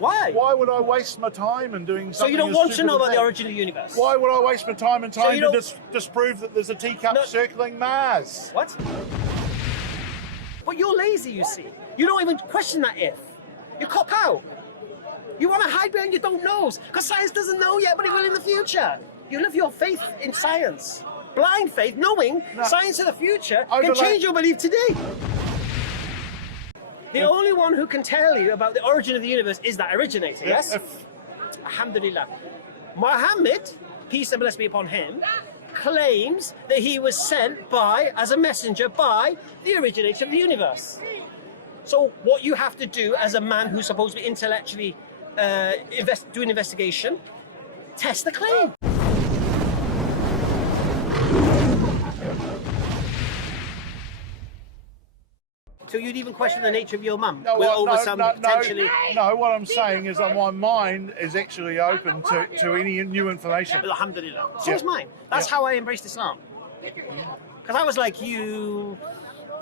Why? Why would I waste my time in doing something? So you don't want to know about the origin of the universe? Why would I waste my time in trying So to disprove that there's a teacup circling Mars? What? But you're lazy, you see. You don't even question that if. You cop out. You want to hide behind your don't knows, because science doesn't know yet, but it will in the future. You live your faith in science. Blind faith, knowing science of the future can change your belief today. The only one who can tell you about the origin of the universe is that originator, yes? Alhamdulillah. Muhammad, peace and blessing be upon him, claims that he was sent as a messenger by the originator of the universe. So what you have to do as a man who's supposed to be intellectually do an investigation, test the claim. So you'd even question the nature of your mum? No, potentially... no, what I'm saying is that my mind is actually open to any new information. Alhamdulillah. So is mine. That's how I embraced Islam. Because I was like you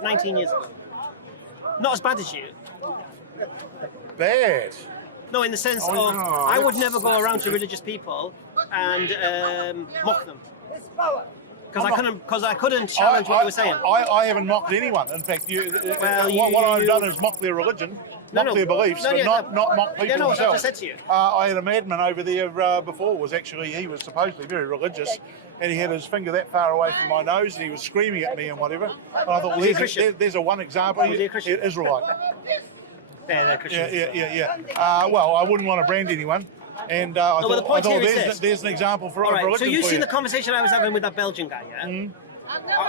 19 years ago. Not as bad as you. Bad? No, in the sense of I would never go around to religious people and mock them. Because I couldn't challenge what they were saying. I haven't mocked anyone. In fact, what I've done is mock their religion, mock their beliefs, but not mock people themselves. What I said to you. I had a madman over there before. He was supposedly very religious, and he had his finger that far away from my nose, and he was screaming at me and whatever. And I thought, well, there's a one example. Israelite. Yeah, they're Christians. Yeah. Well, I wouldn't want to brand anyone. And I thought there's an example for religion. So you've seen the conversation I was having with that Belgian guy, yeah? Mm.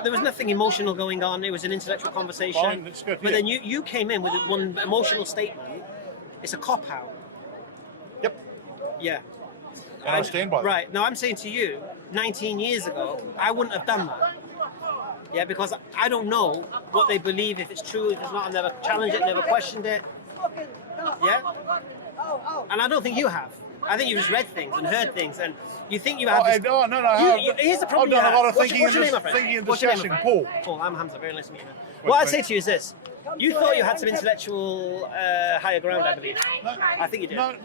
There was nothing emotional going on. It was an intellectual conversation. Fine, that's good, but then you came in with one emotional statement. It's a cop-out. Yep. Yeah. And I stand by that. Right. Now I'm saying to you, 19 years ago, I wouldn't have done that. Yeah, because I don't know what they believe, if it's true, if it's not. I've never challenged it, never questioned it. Yeah? And I don't think you have. I think you've just read things and heard things, and you think you have. No. Here's the problem. I've done a lot of thinking and discussing. Paul. Paul, I'm Hamza. Very nice to meet you. What I'd say to you is this: you thought you had some intellectual higher ground, I believe. No, I think you did. No.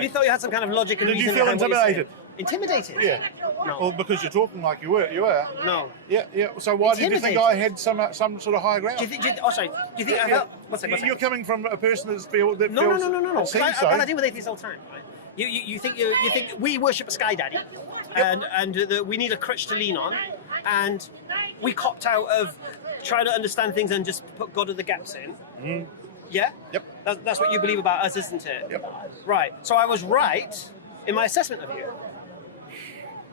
You thought you had some kind of logic and reason. Did you feel intimidated? Intimidated? Yeah. No. Well, because you're talking like you were. No. Yeah. So why did you think I had some sort of higher ground? Do you think I felt? What's that? You're coming from a person that feels. No. I deal with atheists all the time, right? You think we worship a sky daddy, and we need a crutch to lean on, and we copped out of trying to understand things and just put God of the gaps in. Mm. Yeah. Yep. That's what you believe about us, isn't it? Yep. Right. So I was right in my assessment of you.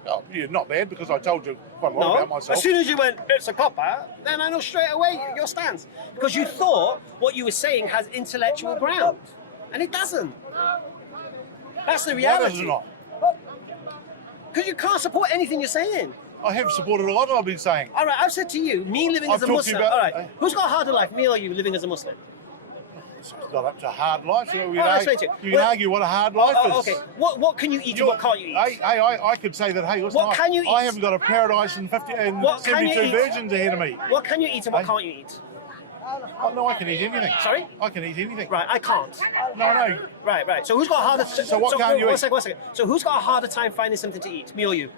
Oh, you're not bad, because I told you quite a lot about myself. As soon as you went, it's a cop-out, then I know straight away your stance. Because you thought what you were saying has intellectual ground. And it doesn't. That's the reality. Why does it not? Because you can't support anything you're saying. I have supported a lot of what I've been saying. All right, I've said to you, me living as a Muslim. All right, who's got a harder life, me or you living as a Muslim? It's not up to hard life. So you can argue what a hard life is. Okay, what can you eat and what can't you eat? I could say that, hey, listen, can you eat? I haven't got a paradise and 72 virgins ahead of me. What can you eat and what can't you eat? Oh, no, I can eat anything. Sorry? I can eat anything. Right, I can't. No. Right. So who's got a harder... So what can't you eat? One second. So who's got a harder time finding something to eat, me or you?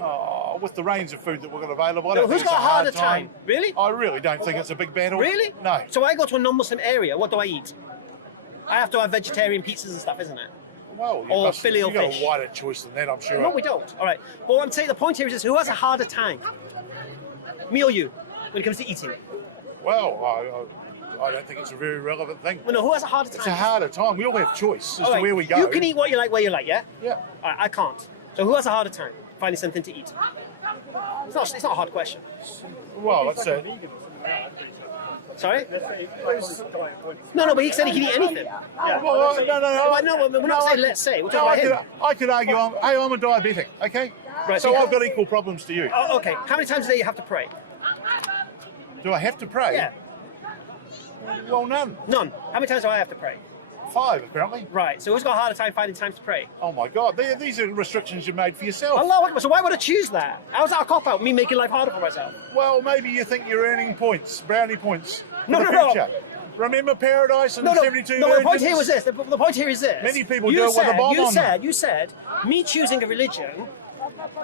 Oh, with the range of food that we've got available, who's got a harder time? Really? I really don't think it's a big battle. Really? No. So I go to a non-Muslim area, what do I eat? I have to have vegetarian pizzas and stuff, isn't it? Well, filet-o-fish. You've got a wider choice than that, I'm sure. No, we don't. All right. But what I'm saying, the point here is this: who has a harder time? Me or you, when it comes to eating? Well, I don't think it's a very relevant thing. Well, no, who has a harder time? It's a harder time. We all have choice as to where we go. You can eat what you like, where you like, yeah? Yeah. All right, I can't. So who has a harder time finding something to eat? It's not a hard question. Well, let's say... Sorry? No, but he said he can eat anything. Well, no. We're not saying let's say. We're talking about him. I could argue, I'm a diabetic, okay? Right, so I've got equal problems to you. Oh, okay. How many times a day you have to pray? Do I have to pray? Yeah. Well, none. None. How many times do I have to pray? 5, apparently. Right. So who's got a harder time finding time to pray? Oh my God! These are restrictions you made for yourself. Allah Akbar. So why would I choose that? How's that a cop out? Me making life harder for myself? Well, maybe you think you're earning points, brownie points. No. Remember Paradise and No, the no, 72 no. The point virgins? here was this. The point here is this. Many people do it with a bomb on them. You said me choosing a religion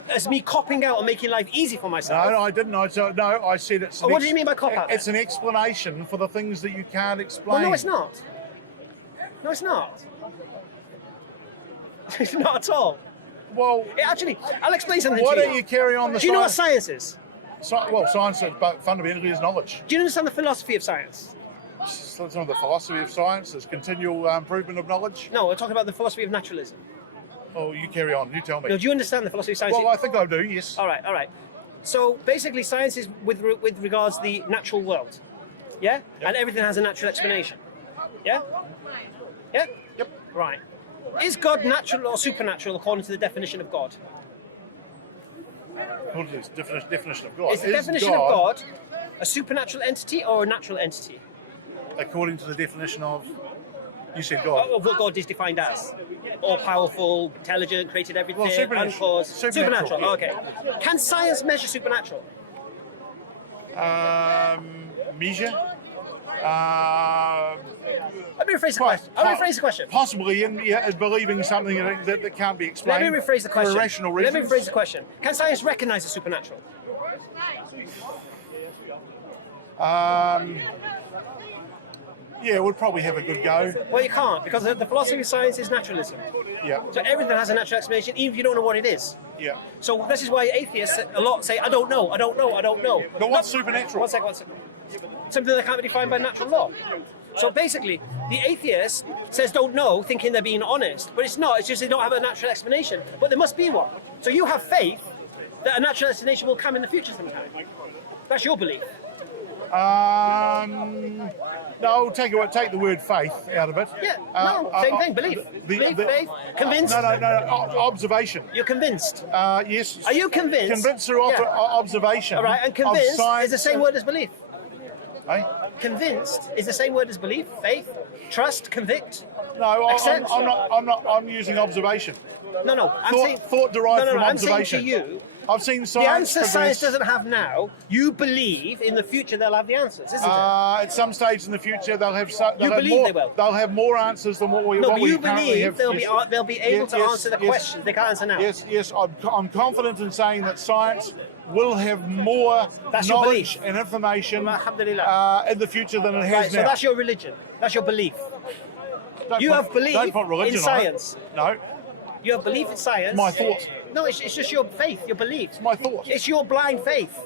as me copping out and making life easy for myself. No, I didn't. I said it's. What do you mean by cop out? It's an explanation for the things that you can't explain. Well, no, it's not. No, it's not. It's not at all. Well, Actually, I'll explain something why to you. don't you carry on the Do you know what science is? Well, science is fundamentally is knowledge. Do you understand the philosophy of science? Some of the philosophy of science is continual improvement of knowledge. No, we're talking about the philosophy of naturalism. Oh, you carry on. You tell me. No, do you understand the philosophy of science? Well, I think I do. Yes. All right. So basically, science is with regards to the natural world, yeah? Yep. And everything has a natural explanation, yeah? Yeah? Yep. Right. Is God natural or supernatural according to the definition of God? According to the definition of God. Is the definition of God a supernatural entity or a natural entity? According to the definition of, you said God. Of what God is defined as? All powerful, intelligent, created everything, Well, supernatural. uncaused. Supernatural. Yeah. Okay. Can science measure supernatural? Measure. Let me rephrase the question. I'll rephrase the question. Possibly in believing something that can't be explained. Let me rephrase the question. For irrational reasons. Let me rephrase the question. Can science recognize the supernatural? Yeah, we'll probably have a good go. Well, you can't, because the philosophy of science is naturalism. Yeah. So everything has a natural explanation, even if you don't know what it is. Yeah. So this is why atheists a lot say, I don't know. But what's supernatural? One second. Something that can't be defined by natural law. So basically, the atheist says don't know, thinking they're being honest, but it's not. It's just they don't have a natural explanation. But there must be one. So you have faith that a natural explanation will come in the future sometime. That's your belief. No, take the word faith out of it. Yeah, same thing. Belief. Faith. Convinced? No. Observation. You're convinced? Yes. Are you convinced? Convinced through observation. All right, and convinced science, is the same word as belief. Eh? Convinced is the same word as belief, faith, trust, convict. No, accept. I'm using observation. No. Thought derived from I'm observation. saying to you, I've seen the science answer science progress. doesn't have now, you believe in the future they'll have the answers, isn't it? At some stage in the future, they'll have believe they will? They'll have more answers than what we. No, what but we you currently believe have. they'll be able to answer the questions they can't answer now. Yes. I'm confident in saying that science will have more That's your knowledge belief. and information Alhamdulillah. in the future than it has Right, now. so that's your religion. That's your belief. Don't You have belief don't put religion in on it. science. No, You have belief in science. my thought. No, it's just your faith, your belief. It's my thought. It's your blind faith.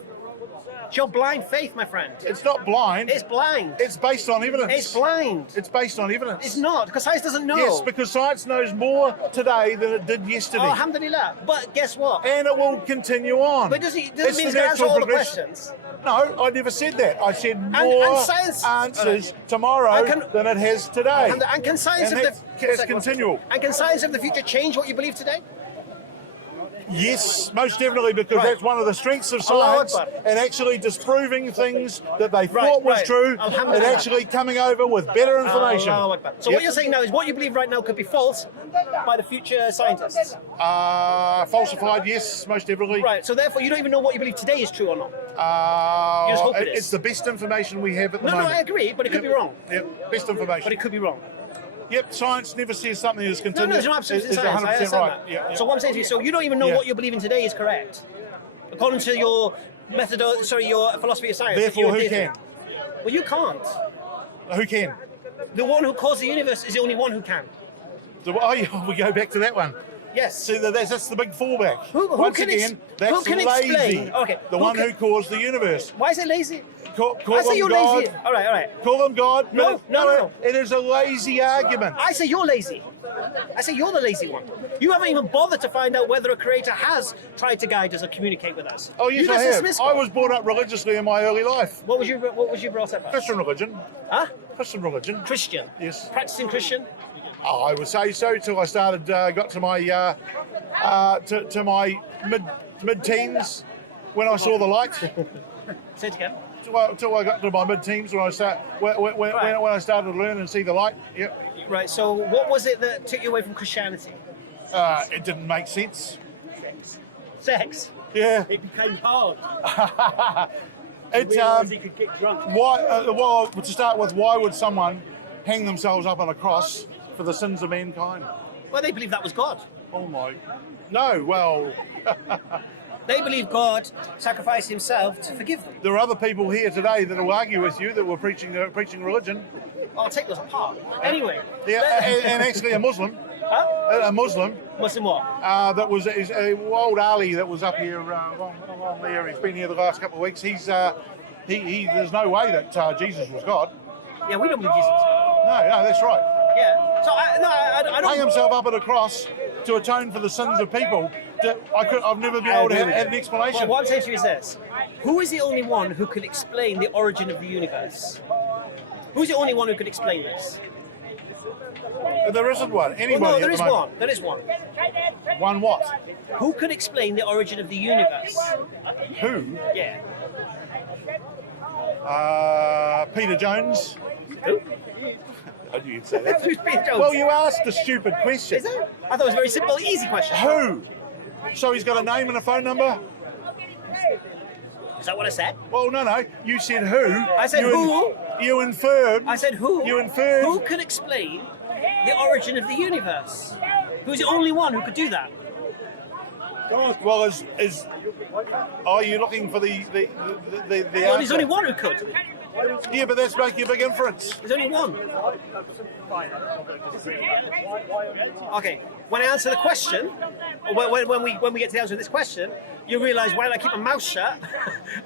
It's your blind faith, my friend. It's not blind. It's blind. It's based on evidence. It's blind. It's based on evidence. It's not, because science doesn't know. Yes, because science knows more today than it did yesterday. Oh, alhamdulillah. But guess what? And it will continue on. But doesn't It's mean it's the going to answer natural all the progression. questions. No, I never said that. I said more science- answers tomorrow than it has today. And can science And of that's- the that's continual. And can science of the future change what you believe today? Yes, most definitely, because Right. that's one of the strengths of Allahu science, Akbar. and actually disproving things that they Right, thought was right. true, and Alhamdulillah. actually coming over with better information. Allahu Akbar. So Yep. what you're saying now is what you believe right now could be false by the future scientists. Falsified, yes, most definitely. Right. So therefore, you don't even know what you believe today is true or not. You just hope it is. It's the best information we have at the No, moment. I agree, but it could be wrong. Yep, best information. But it could be wrong. Yep, science never says something is No, continuous. there's no absolute is science. I 100% understand right. that. Yeah, yeah. So what I'm saying to you, so you don't even know Yeah. what you're believing today is correct, according to your your philosophy of science. Therefore, your who theory. can? Well, you can't. Who can? The one who caused the universe is the only one who can. Oh, yeah, we go back to that one. Yes. See, that's the big fallback. Who Once can again, ex- that's who can lazy. explain? Okay, The who one can- who caused the universe. Why is it lazy? Call I say them you're God. lazy. All right. Call them God. No, but no. It is a lazy argument. I say you're lazy. I say you're the lazy one. You haven't even bothered to find out whether a creator has tried to guide us or communicate with us. Oh, yes, you I just have. dismiss I God. was brought up religiously in my early life. What was you brought up as? Christian religion. Huh? Christian religion. Christian. Yes. Practicing Christian. Oh, I would say so till I started, got to my to my mid-teens when I saw the light. Say it again. Till I got to my mid-teens when I when I started to learn and see the light. Yep. Right. So, what was it that took you away from Christianity? It didn't make sense. Sex. Yeah. It became hard. It, Realised he could get drunk. well, to start with, why would someone hang themselves up on a cross for the sins of mankind? Well, they believe that was God. Oh my. No, well, They believe God sacrificed himself to forgive them. there are other people here today that will argue with you that were preaching religion. I'll take those apart. Anyway. Yeah, and actually a Muslim. Huh? A Muslim. Muslim what? That was old Ali that was up here along there. He's been here the last couple of weeks. He's there's no way that Jesus was God. Yeah, we don't believe Jesus. No, that's right. Yeah. So I don't. Hang himself up at a cross to atone for the sins of people. I've never been able to have an explanation. Well, what I'm saying to you is this: who is the only one who could explain the origin of the universe? Who's the only one who could explain this? There isn't one. Anybody? Well, no, there at is the moment. one. There is one. One what? Who could explain the origin of the universe? Who? Yeah. Peter Jones. Who? I knew you'd say that. Who's Peter Jones? Well, you asked a stupid question. Is it? I thought it was a very simple, easy question. Who? So he's got a name and a phone number? Is that what I said? Well, no. You said who. I said who. You inferred. I said who. You inferred. Who could explain the origin of the universe? Who's the only one who could do that? Well, are you looking for the Well, answer? there's only one who could. Yeah, but that's making a big inference. There's only one. Okay, when I answer the question, when we get to the answer to this question, you realise why don't I keep my mouth shut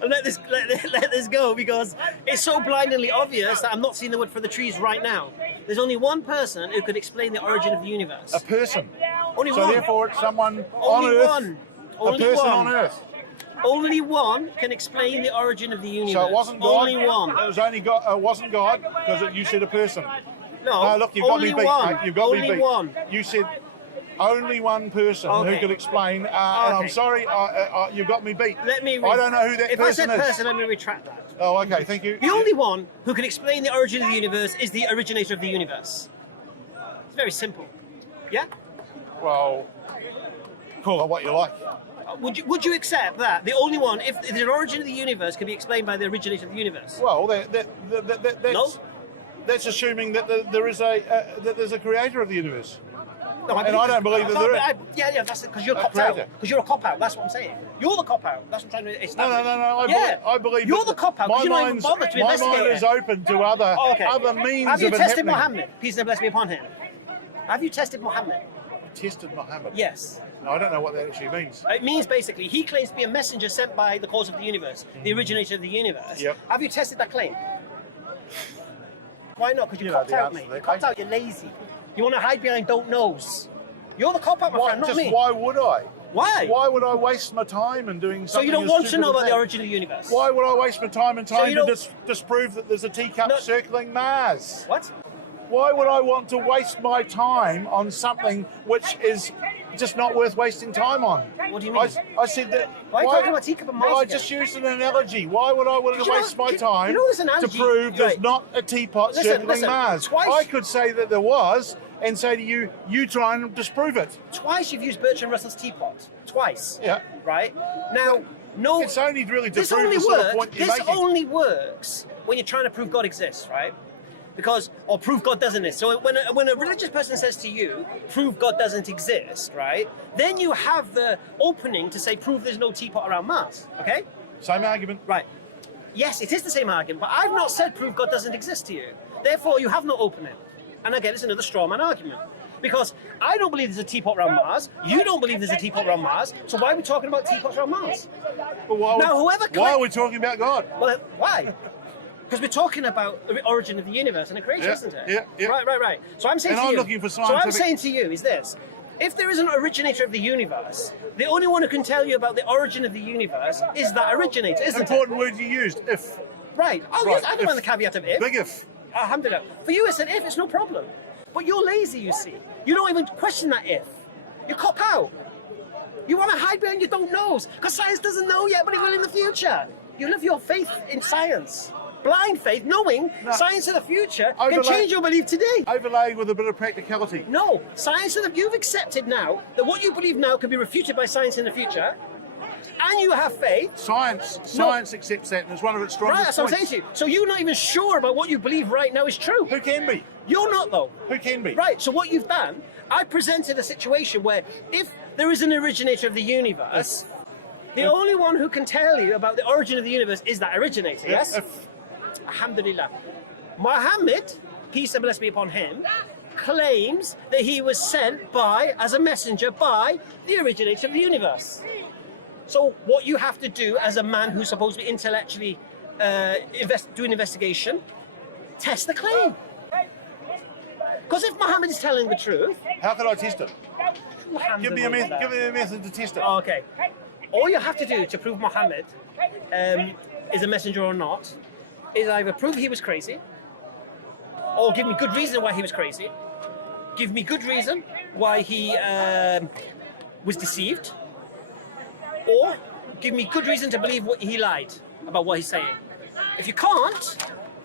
and let this go, because it's so blindingly obvious that I'm not seeing the wood for the trees right now. There's only one person who could explain the origin of the universe. A person. Only So one. therefore, it's someone Only on Earth. one. A Only person one. on Earth. Only one can explain the origin of the universe. So it wasn't God. Only one. It was only God. It wasn't God because you said a person. No, Look, you've got only me beat. one. Mate. You've got me Only beat. one. You said only one person who Okay. could explain. And I'm Okay. sorry, you've got me beat. Let me. I don't know who that if person I said is. person, let me retract that. Oh, okay. Thank you. The only one who can explain the origin of the universe is the originator of the universe. It's very simple. Yeah? Well, call it what you like. Would you accept that the only one, if the origin of the universe can be explained by the originator of the universe? Well, No? that's assuming that there's a creator of the universe. No, And I don't believe that there is. Yeah, that's because you're a A cop out. creator. Because you're a cop out. That's what I'm saying. You're the cop out. That's what I'm trying to establish. No. I believe You're that the cop out because you're not even bothered to my investigate mind it. is open to other Oh, okay. other means Have you of it tested happening. Muhammad? Peace and blessing be upon him. Have you tested Muhammad? Tested Muhammad? Yes. No, I don't know what that actually means. It means basically he claims to be a messenger sent by the cause of the universe, the originator of the universe. Yep. Have you tested that claim? Why not? Because You you know copped the out, answer mate. to that, You copped mate. out, you're lazy. You want to hide behind don't knows. You're the cop out, my friend, not Just me. why would I? Why? Why would I waste my time in doing So something? you don't as want to stupid know as about the that? origin of the universe? Why would I waste my time and So time you to don't- disprove that there's a teacup No. circling Mars? What? Why would I want to waste my time on something which is just not worth wasting time on? What do you mean? I said that. Why are you talking about teacup and Mars Well, I again? just used an analogy. Why would I want to You know- waste my you time know this to analogy- prove there's right. not a teapot circling Listen, Mars? twice- I could say that there was and say to you, you try and disprove it. Twice you've used Bertrand Russell's teapot. Twice. Yeah. Right? Now, no. It's only really to This prove only the sort of works. point you're This making. only works when you're trying to prove God exists, right? Because, or prove God doesn't exist. So when a religious person says to you, prove God doesn't exist, right? Then you have the opening to say, prove there's no teapot around Mars, okay? Same argument. Right. Yes, it is the same argument, but I've not said prove God doesn't exist to you. Therefore, you have no opening. And again, it's another straw man argument. Because I don't believe there's a teapot around Mars, you don't believe there's a teapot around Mars, so why are we talking about teapots around Mars? But why, Now, whoever why are we talking about God? Well, why? Because we're talking about the origin of the universe and the creation, Yeah, isn't it? yeah. Right. So I'm saying And to I'm you. looking for So I'm scientific- saying to you is this: if there is an originator of the universe, the only one who can tell you about the origin of the universe is that originator, isn't Important word you used, if. it? Right. Oh, Right, yes, I don't mind the caveat of if. Big if. Alhamdulillah. For you, it's an if. It's no problem. But you're lazy, you see. You don't even question that if. You cop out. You want to hide behind your don't knows because science doesn't know yet, but it will in the future. You live your faith in science. Blind faith, knowing science of the future can Overlay- change your belief today. Overlaid with a bit of practicality. No, science of the you've accepted now that what you believe now can be refuted by science in the future, and you have faith. Science accepts that, and it's one of its strongest Right, that's what I'm points. saying to you. So you're not even sure about what you believe right now is true. Who can be? You're not, though. Who can be? Right, so what you've done, I presented a situation where if there is an originator of the universe, the only one who can tell you about the origin of the universe is that originator, yes? Alhamdulillah. Muhammad, peace and blessings be upon him, claims that he was sent as a messenger by the originator of the universe. So what you have to do as a man who's supposed to be intellectually do an investigation, test the claim. Because if Muhammad is telling the truth... How can I test it? Give me a method to test it. Oh, okay. All you have to do to prove Muhammad is a messenger or not is either prove he was crazy, or give me good reason why he was crazy, give me good reason why he was deceived, or give me good reason to believe he lied about what he's saying. If you can't,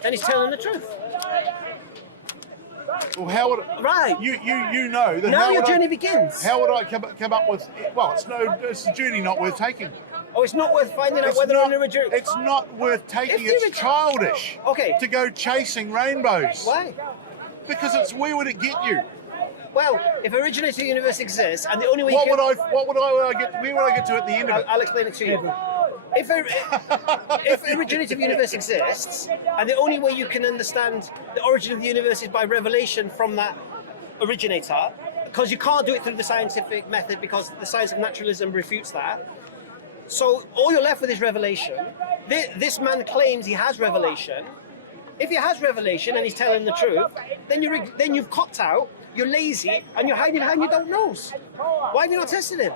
then he's telling the truth. Well, how would right? You know that now your journey begins. How would I come up with? Well, it's a journey not worth taking. Oh, it's not worth finding out whether an originator. It's not worth taking. It's childish. Okay. To go chasing rainbows. Why? Because where would it get you? Well, if originator of the universe exists, and the only way where would I get to at the end of it? I'll explain it to you. If originator of the universe exists, and the only way you can understand the origin of the universe is by revelation from that originator, because you can't do it through the scientific method because the science of naturalism refutes that. So all you're left with is revelation. This man claims he has revelation. If he has revelation and he's telling the truth, then you've copped out, you're lazy, and you're hiding behind your don't knows. Why have you not tested him?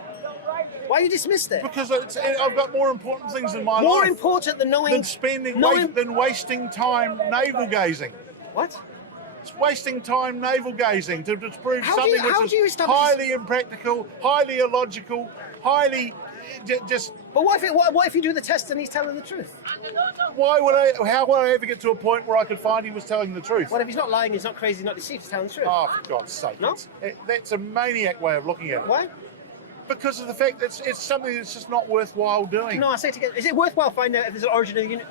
Why you dismissed it? Because I've got more important things in my life. More important than knowing... Than wasting time navel gazing. What? It's wasting time navel gazing to prove something which is highly impractical, highly illogical, highly just... But what if you do the test and he's telling the truth? How would I ever get to a point where I could find he was telling the truth? Well, if he's not lying, he's not crazy, he's not deceived, he's telling the truth. Oh, for God's sake. No? That's a maniac way of looking at it. Why? Because of the fact that it's something that's just not worthwhile doing. No, I say it again. Is it worthwhile finding out if there's an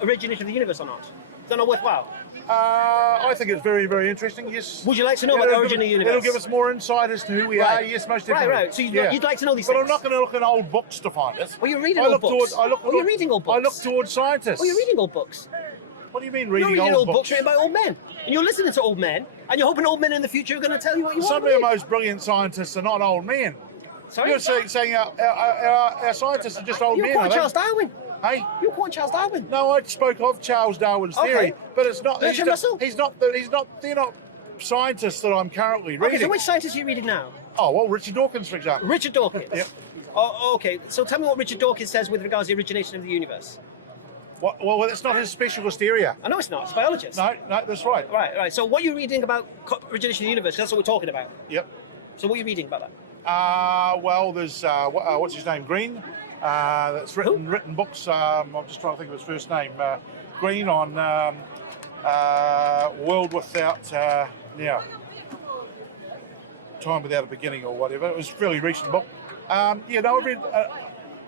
originator of the universe or not? Is that not worthwhile? I think it's very, very interesting, yes. Would you like to know about the origin of the universe? It'll give us more insight as to who we are, yes, most definitely. Right. So you'd like to know these things? But I'm not going to look in old books to find it. Well, you're reading old books. You're reading old books. I look towards scientists. Oh, you're reading old books. What do you mean reading old books written by old men? And you're listening to old men, and you're hoping old men in the future are going to tell you what you want to read. Some of the most brilliant scientists are not old men. Sorry? You're saying our scientists are just old men, You're quoting Charles Darwin. Hey? You're quoting Charles Darwin. No, I spoke of Charles Darwin's theory, but it's not... Bertrand Russell? They're not scientists that I'm currently reading. Okay, so which scientists are you reading now? Oh, well, Richard Dawkins, for example. Richard Dawkins? Yep. Oh, okay, so tell me what Richard Dawkins says with regards to the origination of the universe. Well, it's not his specialist area. I know it's not. It's a biologist. No, that's right. Right. So what are you reading about origination of the universe? That's what we're talking about. Yep. So what are you reading about that? Well, there's what's his name, Green. That's written books. I'm just trying to think of his first name. Green on World Without Time Without a Beginning or whatever. It was a fairly recent book. I've read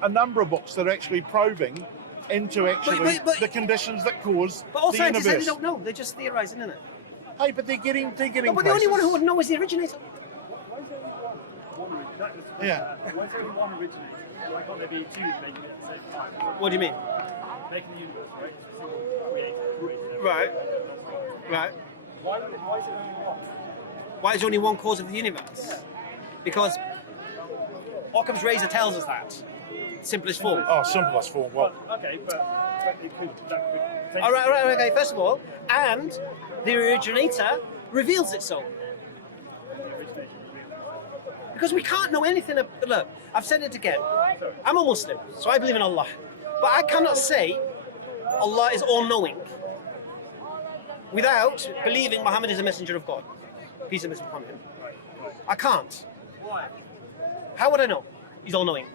a number of books that are actually probing into the conditions that cause but all the scientists universe. They don't know. They're just theorising, isn't it? Hey, but they're getting. No, but the only one who would know is the originator. Yeah. Why is there only one originator? Why can't there be two making it at the same time? What do you mean? Making the universe, right? It's a single creator. Right. Why is it only one? Why is there only one cause of the universe? Because Occam's razor tells us that. Simplest form. Oh, simplest form. Well, okay, but it could. All right. Okay. First of all, and the originator reveals it so. Because we can't know anything. Look, I've said it again. I'm a Muslim, so I believe in Allah. But I cannot say Allah is all-knowing without believing Muhammad is a messenger of God. Peace and blessings upon him. I can't. Why? How would I know? He's all-knowing.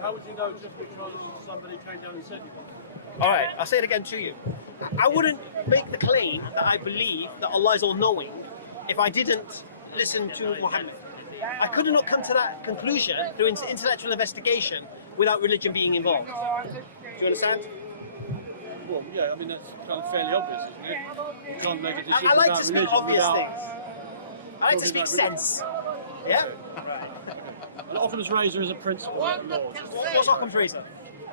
How would you know just because somebody came down and said you? All right, I'll say it again to you. I wouldn't make the claim that I believe that Allah is all-knowing if I didn't listen to Muhammad. I could not come to that conclusion through intellectual investigation without religion being involved. Do you understand? Well, yeah, I mean, that's kind of fairly obvious, isn't it? You can't make a decision I like about to speak religion obvious without... things. I like to speak sense. Yeah? An Occam's razor is a principle, not a law. What's Occam's razor?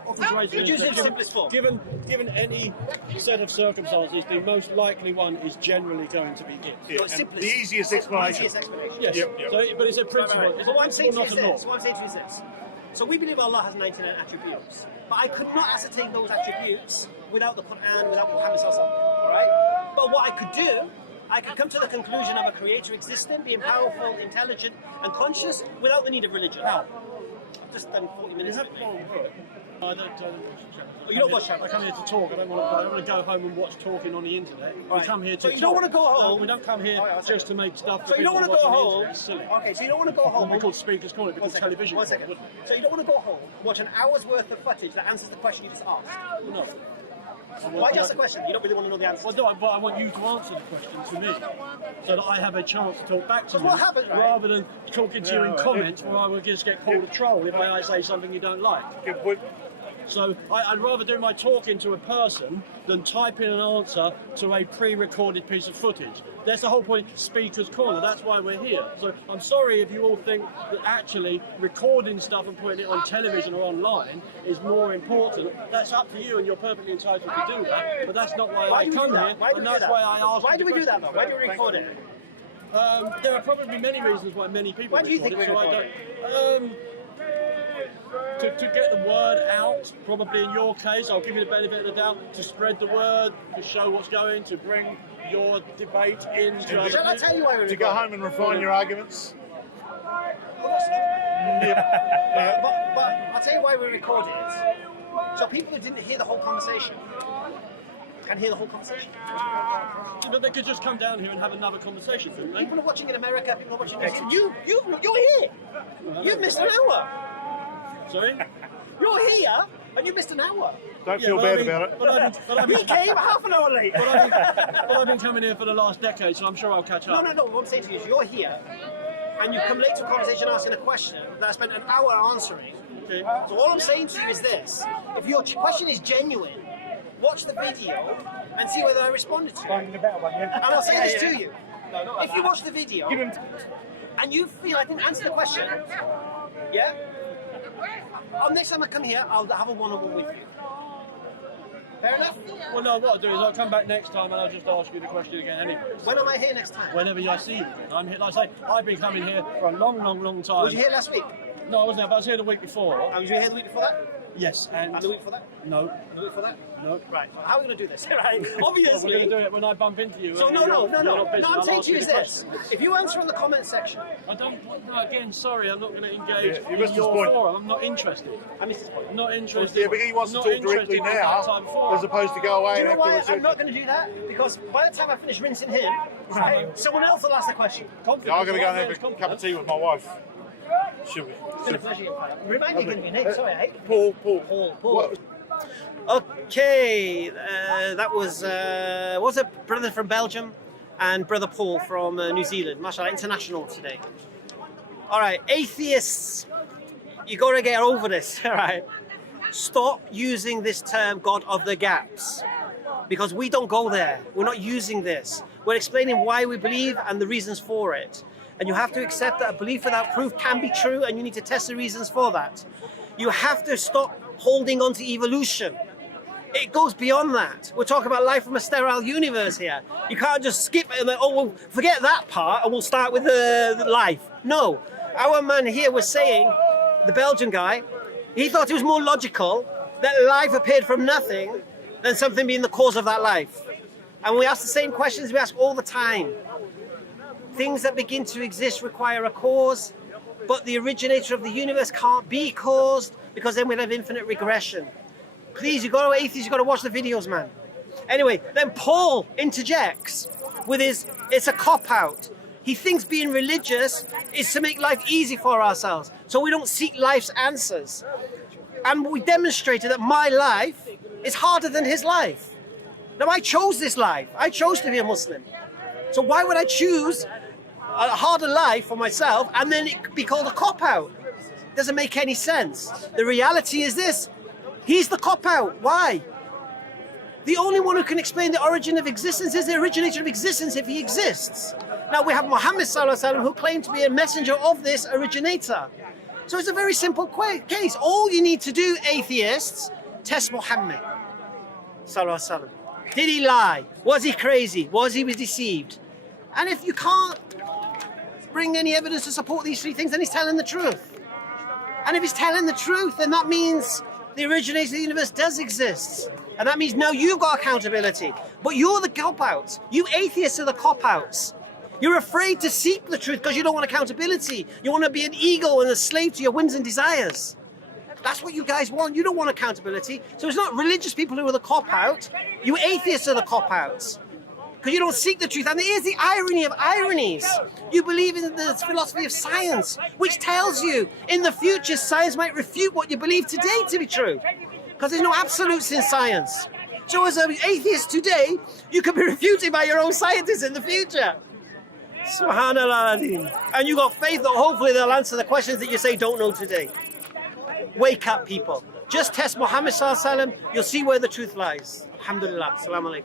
Occam's razor Use it in that simplest form. given any set of circumstances, the most likely one is generally going to be it. Yeah, So and simplest. the easiest explanation. Easiest explanation. Yes, Yep, yep. So, but it's a principle. Right. It's But a what I'm saying to principle, you not is a law. this. What I'm saying to you is this. So we believe Allah has 99 attributes, but I could not ascertain those attributes without the Quran, without Muhammad Sallallahu Alaihi Wasallam. All right. But what I could do, I could come to the conclusion of a creator existing, being powerful, intelligent, and conscious without the need of religion. How? Just done 40 minutes. I don't Oh, you don't watch I come here to talk. I don't want to go home and watch talking on the internet. We Right. come here to So you talk. don't want to go home? No, we don't come here All right, just to make stuff. So you don't want to go home? It's silly. Okay, so you don't want to go home. We call speakers call it because television. 1 second. So you don't want to go home, watch an hour's worth of footage that answers the question you just asked. No. Why just the question? You don't really want to know the answer. Well, no, but I want you to answer the question to me, so that I have a chance to talk back to you, what happened, right? rather than talking to you in comments where I will just get called a troll if I say something you don't like. Good point. So I'd rather do my talking to a person than type in an answer to a pre-recorded piece of footage. That's the whole point, Speaker's Corner. That's why we're here. So I'm sorry if you all think that actually recording stuff and putting it on television or online is more important. That's up to you, and you're perfectly entitled to do that. But that's not why I do we come do that? here, Why do and we do that's that? why I ask. Why do we do that, the though? Why do we record it? question. There are probably many reasons why many people. Why do you record think it, we so I record don't. To get the word out, probably in your case, I'll give you the benefit of the doubt, to spread the word, to show what's going, to bring your debate into... Shall I tell you why we To go record? home and refine your arguments. But I'll tell you why we record it. So people who didn't hear the whole conversation can hear the whole conversation. But they could just come down here and have another conversation, couldn't they? People are watching in America, people are watching in you're here. You've missed an hour. Sorry? You're here and you missed an hour. Don't Yeah, feel but bad I mean- about it. But I've been, He came half an hour late. but I've been coming here for the last decade, so I'm sure I'll catch up. No. What I'm saying to you is you're here and you come late to a conversation asking a question that I spent an hour answering. Okay. So all I'm saying to you is this. If your question is genuine, watch the video and see whether I responded to it. And I'll say this to you. If you watch the video and you feel I didn't answer the question, yeah? Next time I come here, I'll have a one-on-one with you. Fair enough? Well, no, what I'll do is I'll come back next time and I'll just ask you the question again anyway. When am I here next time? Whenever I see you again. I'm here, like I say, I've been coming here for a long time. Was you here last week? No, I wasn't there, but I was here the week before. And was you here the week before that? Yes, and... And the week before that? No. And the week before that? No. Right. How are we going to do this? Right. Well, Obviously. we're going to do it when I bump into you. So and no, you're not busy. I'm I'll saying ask to you is the this. question. If you answer in the comment section, I don't, no, again, sorry, I'm not going to engage Yeah, you in missed his your point. forum. I'm not interested. I missed this point. I'm not interested. Yeah, but he wants to I'm talk not directly interested in that type of now, forum. as opposed to go away Do you and know have to why research. I'm not going to do that? Because by the time I finish rinsing him, right, someone else will ask the question. Yeah, I'm going to go and have a cup of tea with my wife. Should we? It's been a pleasure. Remind me of your name. Sorry, eh? Paul. Paul. What? Okay, that was a brother from Belgium and brother Paul from New Zealand. Mashallah, international today. All right, atheists, you got to get over this. All right, stop using this term "God of the gaps," because we don't go there. We're not using this. We're explaining why we believe and the reasons for it. And you have to accept that a belief without proof can be true, and you need to test the reasons for that. You have to stop holding on to evolution. It goes beyond that. We're talking about life from a sterile universe here. You can't just skip it and then, oh, well, forget that part and we'll start with the life. No. Our man here was saying, the Belgian guy, he thought it was more logical that life appeared from nothing than something being the cause of that life. And we ask the same questions we ask all the time. Things that begin to exist require a cause, but the originator of the universe can't be caused because then we'll have infinite regression. Please, atheists, you got to watch the videos, man. Anyway, then Paul interjects with it's a cop-out. He thinks being religious is to make life easy for ourselves, so we don't seek life's answers. And we demonstrated that my life is harder than his life. Now, I chose this life. I chose to be a Muslim. So why would I choose a harder life for myself, and then it could be called a cop-out. Doesn't make any sense. The reality is this: he's the cop-out. Why? The only one who can explain the origin of existence is the originator of existence, if he exists. Now we have Muhammad sallallahu alaihi wasallam, who claimed to be a messenger of this originator. So it's a very simple case. All you need to do, atheists, test Muhammad sallallahu alaihi wasallam. Did he lie? Was he crazy? Was he deceived? And if you can't bring any evidence to support these three things, then he's telling the truth. And if he's telling the truth, then that means the originator of the universe does exist. And that means now you've got accountability. But you're the cop-outs. You atheists are the cop-outs. You're afraid to seek the truth because you don't want accountability. You want to be an ego and a slave to your whims and desires. That's what you guys want. You don't want accountability. So it's not religious people who are the cop-out. You atheists are the cop-outs. Because you don't seek the truth. And here's the irony of ironies. You believe in the philosophy of science, which tells you in the future science might refute what you believe today to be true. Because there's no absolutes in science. So as an atheist today, you can be refuted by your own scientists in the future. Subhanallah. And you got faith that hopefully they'll answer the questions that you say don't know today. Wake up, people. Just test Muhammad sallallahu alaihi wasallam. You'll see where the truth lies. Alhamdulillah. Assalamu alaikum.